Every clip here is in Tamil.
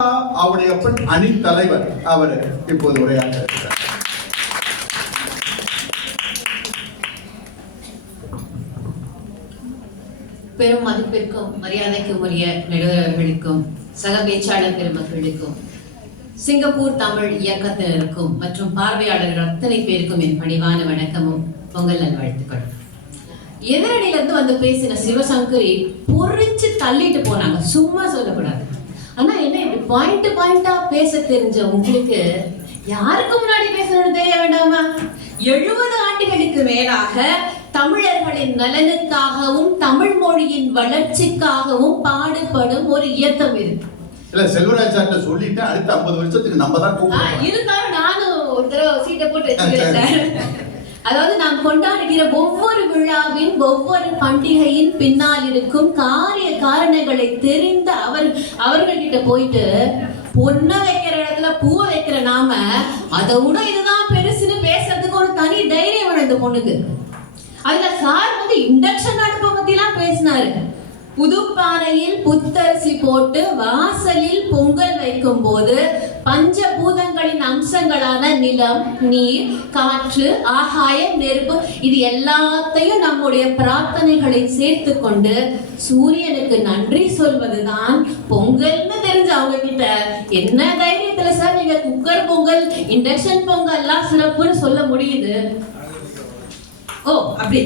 அவருடைய அணி தலைவர் அவர் இப்போது உரையாற்ற இருக்கிறார். பெரும் மதிப்பிற்கும் மரியாதைக்கும் உரிய நடுவர்களுக்கும் சக பேச்சாளர் பெருமக்களுக்கும் சிங்கப்பூர் தமிழ் இயக்கத்தினருக்கும் மற்றும் பார்வையாளர்கள் அத்தனை பேருக்கும் என் பணிவான வணக்கமும் பொங்கல் நல்வாழ்த்துக்கள். எதிரணியிலிருந்து வந்து பேசின சிவசங்கரி பொறிச்சு தள்ளிட்டு போனாங்க, சும்மா சொல்லக்கூடாது. ஆனா என்ன இப்படி பாயிண்டா பேச தெரிஞ்ச உங்களுக்கு யாருக்கு முன்னாடி பேசணும்னு தெரிய வேண்டாமா? 70 ஆண்டுகளுக்கு மேலாக தமிழர்களின் நலனுக்காகவும் தமிழ் மொழியின் வளர்ச்சிக்காகவும் பாடுபடும் ஒரு இயக்கம் இருக்கு. இல்ல செல்வராஜ் சார்ட்ட சொல்லிட்டு அடுத்த 50 வருஷத்துக்கு நம்ம தான் கூப்பிடுறோம். இருந்தாலும் நானும் ஒரு தடவை சீட்டை போட்டு வச்சுக்கிறேன். அதாவது நாம் கொண்டாடுகிற ஒவ்வொரு விழாவின் ஒவ்வொரு பண்டிகையின் பின்னால் இருக்கும் காரணங்களை தெரிந்த அவர்கள்கிட்ட போயிட்டு பொண்ண வைக்கிற இடத்துல பூவை வைக்கிற நாம அதை விட இதுதான் பெருசுன்னு பேசுறதுக்கு ஒரு தனி தைரியம் வேணும் இந்த பொண்ணுக்கு. அதுல சார் வந்து இண்டக்ஷன் அடுப்பை பத்தி எல்லாம் பேசினாரு. புதுப்பானையில் புத்தரிசி போட்டு வாசலில் பொங்கல் வைக்கும் போது பஞ்சபூதங்களின் அம்சங்களான நிலம், நீர், காற்று, ஆகாயம், நெருப்பு இது எல்லாத்தையும் நம்முடைய பிரார்த்தனைகளை சேர்த்து கொண்டு சூரியனுக்கு நன்றி சொல்வதுதான் பொங்கல்னு தெரிஞ்ச அவங்க கிட்ட என்ன தைரியத்துல சார் நீங்க குக்கர் பொங்கல், இண்டக்ஷன் பொங்கல் எல்லாம் சிறப்புன்னு சொல்ல முடியுது? ஓ அப்படி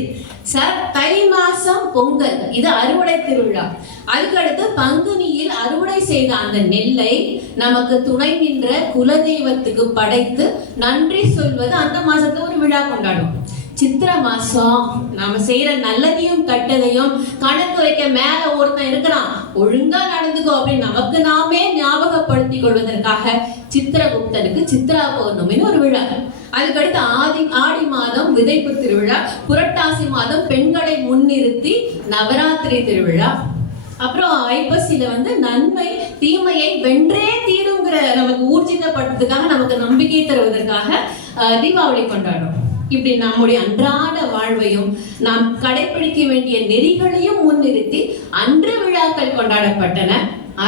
சார், தை மாசம் பொங்கல் இது அறுவடை திருவிழா. அதுக்கடுத்து பங்குனியில் அறுவடை செய்த அந்த நெல்லை நமக்கு துணை நின்ற குலதெய்வத்துக்கு படைத்து நன்றி சொல்வது அந்த மாசத்துல ஒரு விழா கொண்டாடும். சித்திரை மாசம் நாம செய்யற நல்லதையும் கெட்டதையும் கணக்கு வைக்க மேல ஒருத்தன் இருக்கிறான், ஒழுங்கா நடந்துக்கோ அப்படின்னு நமக்கு நாமே ஞாபகப்படுத்தி கொள்வதற்காக சித்திரகுப்தனுக்கு சித்ரா பௌர்ணமின்னு ஒரு விழா. அதுக்கடுத்து ஆடி மாதம் விதைப்பு திருவிழா, புரட்டாசி மாதம் பெண்களை முன்னிறுத்தி நவராத்திரி திருவிழா, அப்புறம் ஐப்பசியில வந்து நன்மை தீமையை வென்றே தீருங்கிற நமக்கு ஊர்ஜிதப்படுத்துறதுக்காக நமக்கு நம்பிக்கை தருவதற்காக தீபாவளி கொண்டாடும். இப்படி நம்முடைய அன்றாட வாழ்வையும் நாம் கடைபிடிக்க வேண்டிய நெறிகளையும் முன்னிறுத்தி அன்று விழாக்கள் கொண்டாடப்பட்டன.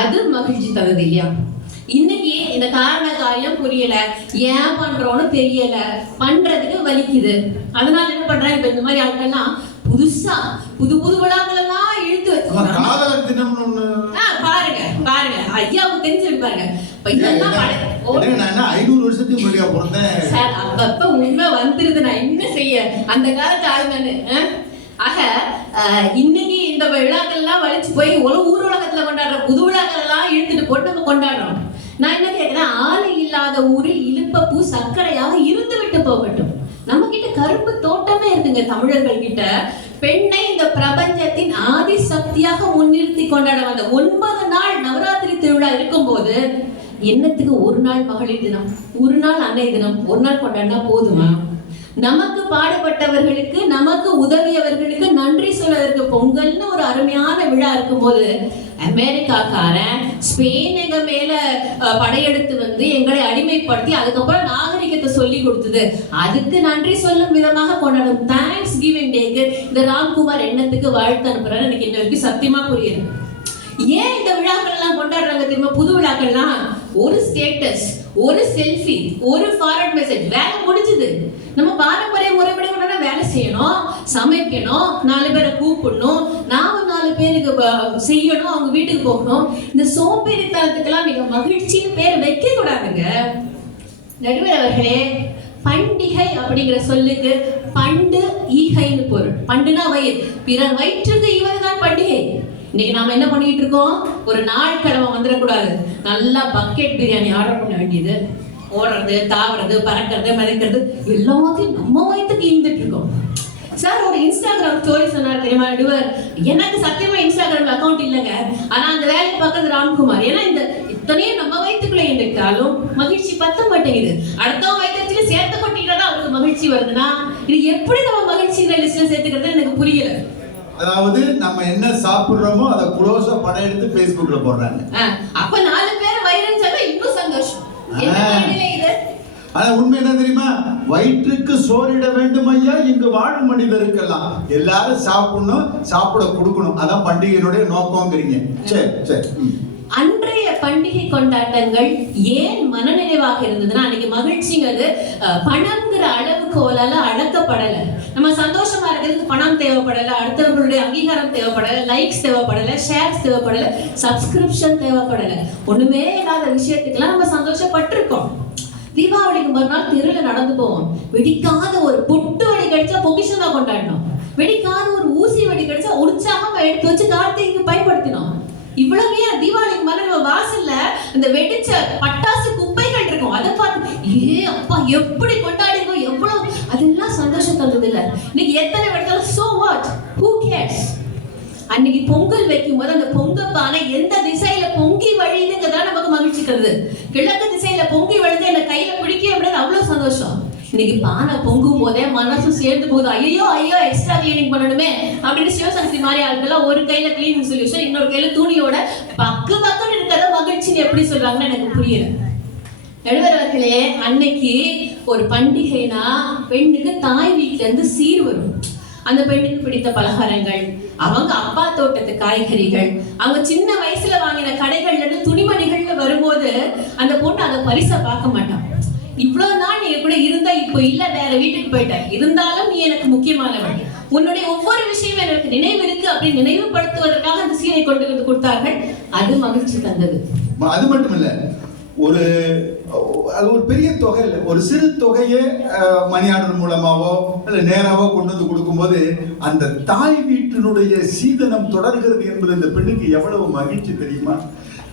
அது மகிழ்ச்சி தந்தது இல்லையா? இன்னைக்கு இந்த காரண காரியம் புரியல, ஏன் பண்றோம்னு தெரியல, பண்றதுக்கு வலிக்குது. அதனால என்ன பண்றாங்க, இப்ப இந்த மாதிரி ஆட்கள்லாம் புதுசா புது விழாக்கள் எல்லாம் இழுத்து வச்சு பாருங்க ஐயாவுக்கு தெரிஞ்சிருக்கு பாருங்க. அப்பப்ப உண்மை வந்துருது, நான் என்ன செய்ய அந்த காலத்து ஆளுங்கன்னு. ஆக இன்னைக்கு இந்த விழாக்கள் எல்லாம் வலிச்சு போய் ஊர் உலகத்துல கொண்டாடுற புது விழாக்கள் எல்லாம் இழுத்துட்டு போட்டு நம்ம கொண்டாடுறோம். நான் என்ன கேட்கிறேன், ஆலை இல்லாத ஊரில் இழுப்ப பூ சர்க்கரையாக இருந்து விட்டு போகட்டும். நம்ம கிட்ட கரும்பு தோட்டமே இருக்குங்க தமிழர்கள் கிட்ட. பெண்ணை இந்த பிரபஞ்சத்தின் ஆதி சக்தியாக முன்னிறுத்தி கொண்டாட வந்த 9 நாள் நவராத்திரி திருவிழா இருக்கும் போது என்னத்துக்கு ஒரு நாள் மகளிர் தினம், ஒரு நாள் அன்னை தினம், ஒரு நாள் கொண்டாடினா போதுமா? நமக்கு பாடுபட்டவர்களுக்கு, நமக்கு உதவியவர்களுக்கு நன்றி சொல்வதற்கு பொங்கல்னு ஒரு அருமையான விழா இருக்கும்போது அமெரிக்காக்காரன் ஸ்பெயின் எங்க மேல படையெடுத்து வந்து எங்களை அடிமைப்படுத்தி அதுக்கப்புறம் நாகரிகத்தை சொல்லி கொடுத்தது, அதுக்கு நன்றி சொல்லும் விதமாக கொண்டாடும் தேங்க்ஸ் கிவிங் டேக்கு இந்த ராம்குமார் எண்ணத்துக்கு வாழ்த்து அனுப்புறாரு. எனக்கு இன்ன வரைக்கும் சத்தியமா புரியுது ஏன் இந்த விழாக்கள் எல்லாம் கொண்டாடுறாங்க தெரியுமா? புது விழாக்கள்லாம் ஒரு ஸ்டேட்டஸ், ஒரு செல்ஃபி, ஒரு ஃபார்வர்ட் மெசேஜ், வேலை முடிஞ்சது. நம்ம பாரம்பரிய முறைப்படி கொண்டாட வேலை செய்யணும், சமைக்கணும், 4 பேரை கூப்பிடணும், நாம 4 பேருக்கு செய்யணும், அவங்க வீட்டுக்கு போகணும். இந்த சோம்பேறித்தனத்துக்கெல்லாம் நீங்க மகிழ்ச்சின்னு பேர் வைக்க கூடாதுங்க. நடுவர் அவர்களே, பண்டிகை அப்படிங்கிற சொல்லுக்கு பண்டு ஈகைன்னு பொருள். பண்டுனா வயிறு, பிறர் வயிற்றுக்கு இவர்தான் பண்டிகை. இன்னைக்கு நாம என்ன பண்ணிட்டு இருக்கோம், ஒரு நாள் கிழமை வந்துடக்கூடாது, நல்லா பக்கெட் பிரியாணி ஆர்டர் பண்ண வேண்டியது, ஓடுறது, தாவுறது, பறக்கிறது, மிதக்கிறது எல்லாத்தையும் நம்ம வயிற்றுக்கு ஈந்துட்டு இருக்கோம். சார் ஒரு இன்ஸ்டாகிராம் ஸ்டோரி சொன்னார் தெரியுமா நடுவர்? எனக்கு சத்தியமா இன்ஸ்டாகிராம்ல அக்கௌண்ட் இல்லைங்க, ஆனா அந்த வேலையை பக்கத்து ராம்குமார். ஏன்னா இந்த இத்தனையும் நம்ம வயிற்றுக்குள்ள இருந்துட்டாலும் மகிழ்ச்சி பத்த மாட்டேங்குது. அடுத்தவங்க வயிற்றுல சேர்த்து கொட்டிக்கிறதா அவருக்கு மகிழ்ச்சி வருதுன்னா இது எப்படி நம்ம மகிழ்ச்சிங்கிற லிஸ்ட்ல சேர்த்துக்கிறது எனக்கு புரியல. அதாவது நம்ம என்ன சாப்பிடுறோமோ அதை குளோஸா படம் எடுத்து Facebookல போடுறாங்க. அப்ப 4 பேர் வைரல் சொன்னா இன்னும் சந்தோஷம். ஆனா உண்மை என்ன தெரியுமா, வயிற்றுக்கு சோறிட வேண்டும் ஐயா இங்கு வாழும் மனிதருக்கெல்லாம், எல்லாரும் சாப்பிடணும், சாப்பிட கொடுக்கணும், அதான் பண்டிகையினுடைய நோக்கம்ங்கிறீங்க. சரி சரி. அன்றைய பண்டிகை கொண்டாட்டங்கள் ஏன் மனநிறைவாக இருந்ததுன்னா, அன்னைக்கு மகிழ்ச்சிங்கிறது பணம்ங்கிற அளவுகோலால அளக்கப்படலை. நம்ம சந்தோஷமா இருக்கிறதுக்கு பணம் தேவைப்படலை, அடுத்தவர்களுடைய அங்கீகாரம் தேவைப்படலை, லைக்ஸ் தேவைப்படலை, ஷேர்ஸ் தேவைப்படலை, சப்ஸ்கிரிப்ஷன் தேவைப்படலை. ஒண்ணுமே இல்லாத விஷயத்துக்கெல்லாம் நம்ம சந்தோஷப்பட்டிருக்கோம். தீபாவளிக்கு மறுநாள் தெருல நடந்து போவோம். வெடிக்காத ஒரு பொட்டு வெடி கிடைச்சா பொக்கிஷமா கொண்டாடணும். வெடிக்காத ஒரு ஊசி வெடி கிடைச்சா உற்சாகமா எடுத்து வச்சு கார்த்திகைக்கு பயன்படுத்தினோம். இவ்வளவே தீபாவளிக்கு மேல நம்ம வாசல்ல இந்த வெடிச்ச பட்டாசு குப்பைகள் இருக்கும். அதை பார்த்து அப்பா எப்படி கொண்டாடிருக்கோம், எவ்வளவு அதெல்லாம் சந்தோஷம் தந்தது இல்ல. இன்னைக்கு எத்தனை வெடித்தாலும் so what, who cares? அன்னைக்கு பொங்கல் வைக்கும் போது அந்த பொங்க பானை எந்த திசையில பொங்கி வழியுதுங்கிறதா நமக்கு மகிழ்ச்சி தருது. கிழக்கு திசையில பொங்கி வழிந்து என்ன கையில பிடிக்க அப்படின்னா அவ்வளவு சந்தோஷம். இன்னைக்கு பானை பொங்கும் போதே மனசு சேர்ந்து போகுது. ஐயோ எக்ஸ்ட்ரா கிளீனிங் பண்ணணுமே அப்படின்னு சிவசக்தி மாதிரி ஆட்கள்லாம் ஒரு கையில கிளீனிங் சொல்யூஷன், இன்னொரு கையில துணியோட பக்கம் இருக்கிறத மகிழ்ச்சின்னு எப்படி சொல்றாங்கன்னு எனக்கு புரியல. நடுவர்களே, அன்னைக்கு ஒரு பண்டிகைனா பெண்ணுக்கு தாய் வீட்டுல இருந்து சீர் வரும். அந்த பெண்ணுக்கு பிடித்த பலகாரங்கள், அவங்க அப்பா தோட்டத்து காய்கறிகள், அவங்க சின்ன வயசுல வாங்கின கடைகள்ல இருந்து துணிமணிகள்ல வரும்போது அந்த பொண்ணு அதை பரிசா பார்க்க மாட்டான். இவ்வளவு நாள் நீ கூட இருந்தா, இப்போ இல்ல, வேற வீட்டுக்கு போயிட்ட, இருந்தாலும் நீ எனக்கு முக்கியமானவள், உன்னுடைய ஒவ்வொரு விஷயம் எனக்கு நினைவு இருக்கு அப்படின்னு நினைவுபடுத்துவதற்காக அந்த சீரை கொண்டு வந்து கொடுத்தார்கள். அது மகிழ்ச்சி தந்தது. அது மட்டும் இல்ல, அது ஒரு பெரிய தொகை இல்லை, ஒரு சிறு தொகையை மணி ஆர்டர் மூலமாவோ இல்ல நேராவோ கொண்டு வந்து கொடுக்கும்போது அந்த தாய் வீட்டினுடைய சீதனம் தொடர்கிறது என்பது இந்த பெண்ணுக்கு எவ்வளவு மகிழ்ச்சி தெரியுமா?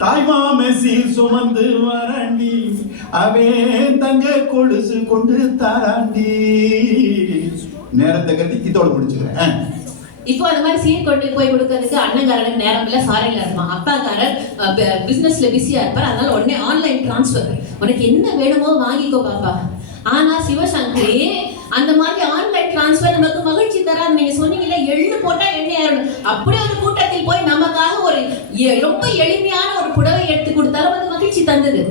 தாய்மாமே சீர் சுமந்து வராண்டி, அவே தங்க கொலுசு கொண்டு தாராண்டி. நேரத்தை கட்டி இதோட முடிச்சுக்கிறேன். இப்போ அந்த மாதிரி சீர் கொண்டு போய் கொடுக்கறதுக்கு அண்ணங்காரனுக்கு நேரம் இல்ல, ஃபாரின்ல இருப்பான், அப்பாக்காரர் பிசினஸ்ல பிஸியா இருப்பார். அதனால உடனே ஆன்லைன் டிரான்ஸ்ஃபர், உனக்கு என்ன வேணுமோ வாங்கிக்கோ பாப்பா. ஆனா சிவசங்கரி அந்த மாதிரி ஆன்லைன் டிரான்ஸ்ஃபர் நமக்கு மகிழ்ச்சி தராது. நீங்க சொன்னீங்கல்ல, எள்ளு போட்டா எண்ணெய் ஆயிடும். அப்படியே ஒரு கூட்டத்தில் போய் நமக்காக ஒரு ரொம்ப எளிமையான ஒரு புடவை எடுத்து கொடுத்தாலும் அது மகிழ்ச்சி தந்தது.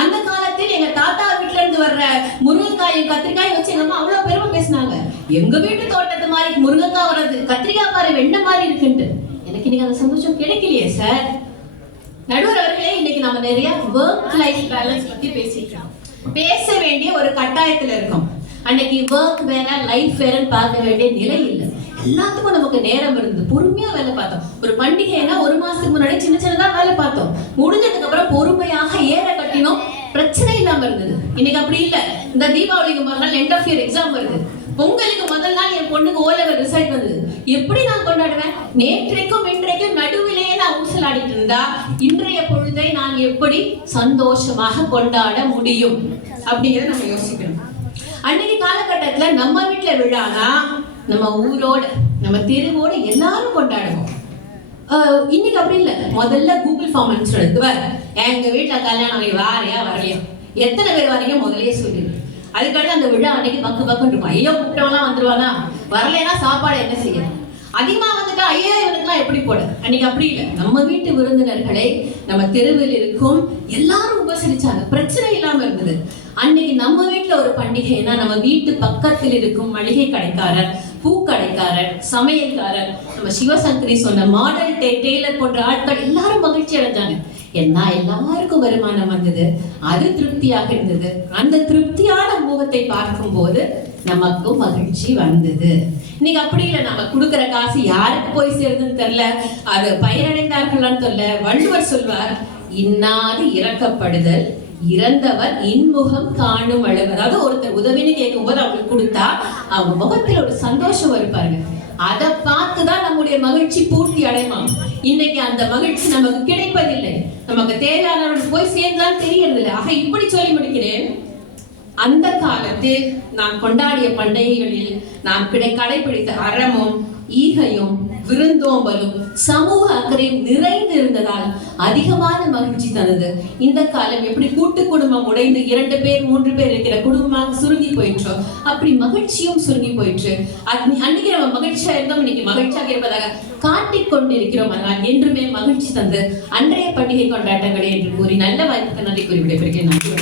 அந்த காலத்தில் எங்க தாத்தா வீட்டுல இருந்து வர்ற முருங்கைக்காயும் கத்திரிக்காயும் வச்சு எங்க அம்மா அவ்வளவு பெருமை பேசினாங்க. எங்க வீட்டு தோட்டத்து மாதிரி முருங்கைக்காய் வர்றது, கத்திரிக்காய் பாரு வெண்ண மாதிரி இருக்குன்ட்டு. எனக்கு இன்னைக்கு அந்த சந்தோஷம் கிடைக்கலையே சார். நடுவர் அவர்களே, இன்னைக்கு நம்ம நிறைய ஒர்க் லைஃப் பேலன்ஸ் பத்தி பேசிக்கிறோம். பேச வேண்டிய ஒரு கட்டாயத்துல இருக்கும். அன்னைக்கு ஒர்க் வேற லைஃப் வேறன்னு பார்க்க வேண்டிய நிலை இல்லை. எல்லாத்துக்கும் நமக்கு நேரம் இருந்து பொறுமையா வேலை பார்த்தோம். ஒரு பண்டிகைனா ஒரு மாசத்துக்கு முன்னாடி சின்ன சின்னதா வேலை பார்த்தோம். முடிஞ்சதுக்கு அப்புறம் பொறுமையாக ஏற கட்டினோம், பிரச்சனை இல்லாம இருந்தது. இன்னைக்கு அப்படி இல்லை. இந்த தீபாவளிக்கு மறுநாள் எண்ட் ஆஃப் இயர் எக்ஸாம் வருது. பொங்கலுக்கு முதல் நாள் என் பொண்ணுக்கு O level ரிசல்ட் வந்தது. எப்படி நான் கொண்டாடுவேன்? நேற்றைக்கும் இன்றைக்கும் நடுவிலேயே நான் ஊசலாடிட்டு இருந்தா இன்றைய பொழுதை நான் எப்படி சந்தோஷமாக கொண்டாட முடியும் அப்படிங்கிறத நம்ம யோசிக்கணும். அன்னைக்கு காலகட்டத்துல நம்ம வீட்டுல விழானா நம்ம ஊரோட நம்ம தெருவோட எல்லாரும் கொண்டாடுவோம். இன்னைக்கு அப்படி இல்லை. முதல்ல கூகுள் ஃபார்ம் அனுப்பிச்சு வர, எங்க வீட்டுல கல்யாணம் வாரையா வரலையா, எத்தனை பேர் வரீங்க முதலே சொல்லு. அதுக்கடுத்து அந்த விழா அன்னைக்கு பக்குன்னு இருக்கும். ஐயோ கூப்பிட்டவெல்லாம் வந்துருவானா, வரலைன்னா சாப்பாடு என்ன செய்ய, அதிகமா வந்துட்டா ஐயோ இவனுக்குலாம் எப்படி போட. அன்னைக்கு அப்படி இல்லை. நம்ம வீட்டு விருந்தினர்களை நம்ம தெருவில் இருக்கும் எல்லாரும் உபசரிச்சாங்க, பிரச்சனை இல்லாம இருந்தது. அன்னைக்கு நம்ம வீட்டுல ஒரு பண்டிகைனா நம்ம வீட்டு பக்கத்தில் இருக்கும் மளிகை கடைக்காரர், பூக்கடைக்காரர், சமையல்காரர், நம்ம சிவசங்கரி சொன்ன மாடல் டெய்லர் போன்ற ஆட்கள் எல்லாரும் மகிழ்ச்சி அடைஞ்சாங்க. ஏன்னா எல்லாருக்கும் வருமானம் வந்தது, அது திருப்தியாக இருந்தது. அந்த திருப்தியான முகத்தை பார்க்கும் போது நமக்கும் மகிழ்ச்சி வந்தது. இன்னைக்கு அப்படி இல்லை. நம்ம கொடுக்கிற காசு யாருக்கு போய் சேருதுன்னு தெரியல, அது பயனடைந்தார்களான்னு தெரியல. வள்ளுவர் சொல்வார், இன்னாது இறக்கப்படுதல் இறந்தவர் இன்முகம் காணும் அளவு. அதாவது ஒருத்தர் உதவின்னு கேட்கும் போது அவங்களுக்கு கொடுத்தா அவங்க முகத்தில் ஒரு சந்தோஷம் இருப்பாருங்க. அதை பார்த்துதான் நம்முடைய மகிழ்ச்சி பூர்த்தி அடையுமா. இன்னைக்கு அந்த மகிழ்ச்சி நமக்கு கிடைப்பதில்லை. நமக்கு தேவையானவர்கள் போய் சேர்ந்துதான் தெரியறதில்லை. ஆக இப்படி சொல்லி முடிக்கிறேன். அந்த காலத்தில் நாம் கொண்டாடிய பண்டிகைகளில் நாம் கடைபிடித்த அறமும் ஈகையும் விருந்தோம்பலும் சமூக அக்கறையும் நிறைந்து இருந்ததால் அதிகமான மகிழ்ச்சி தந்தது. இந்த காலம் எப்படி கூட்டு குடும்பம் உடைந்து 2 பேர் 3 பேர் இருக்கிற குடும்பமாக சுருங்கி போயிற்றோ அப்படி மகிழ்ச்சியும் சுருங்கி போயிற்று. அன்னைக்கு நம்ம மகிழ்ச்சியா இருந்தோம், இன்னைக்கு மகிழ்ச்சியாக இருப்பதாக காட்டிக் கொண்டிருக்கிறோம். ஆனால் என்றுமே மகிழ்ச்சி தந்து அன்றைய பண்டிகை கொண்டாட்டங்களே என்று கூறி நல்ல வாய்ப்புக்கு நன்றி கூறி விடைபெறுகிறேன். நன்றி.